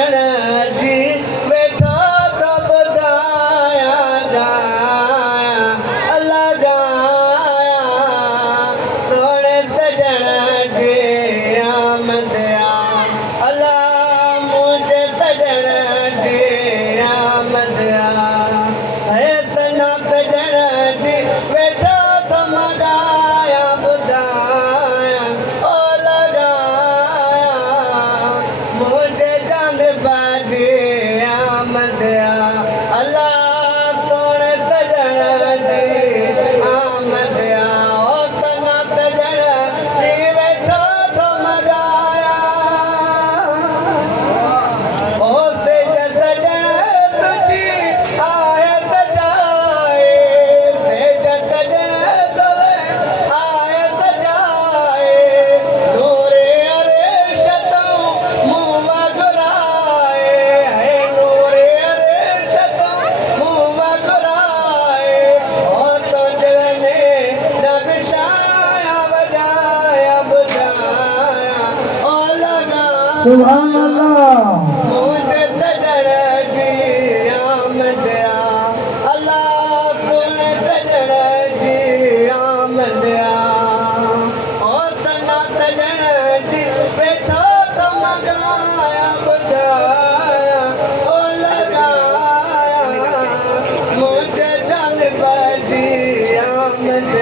सजण जी वेठो तो ॿुधाया लगाया सोने सजण जी आमद अल्लाह मुझे सजण जी आमद है सना सजण जी वेठो तो मगाया ॿुधाया ओ लगाया मुझे जान बाजी आमद अल्लाह सोने सजण जी आमद ओ सना सजण जी वेठो तो मगाया ओ सेठ सजण तुझी आए सजाए सेठ सजण तुझे आए सजाए नूरे अरेशतों मुँह घुराए है नूरे अरेशतों मुँह घुराए ओ तो जलने नक्शाया बजाया बुझाया ओ लगा सुभान अल्लाह मुझे सजण जी आमद अल्लाह सुन सजण जी आमद ओ सना सजण जी वेठो तो मगाया ॿुधाया ओ लगाया मुझे जान बाजी आमद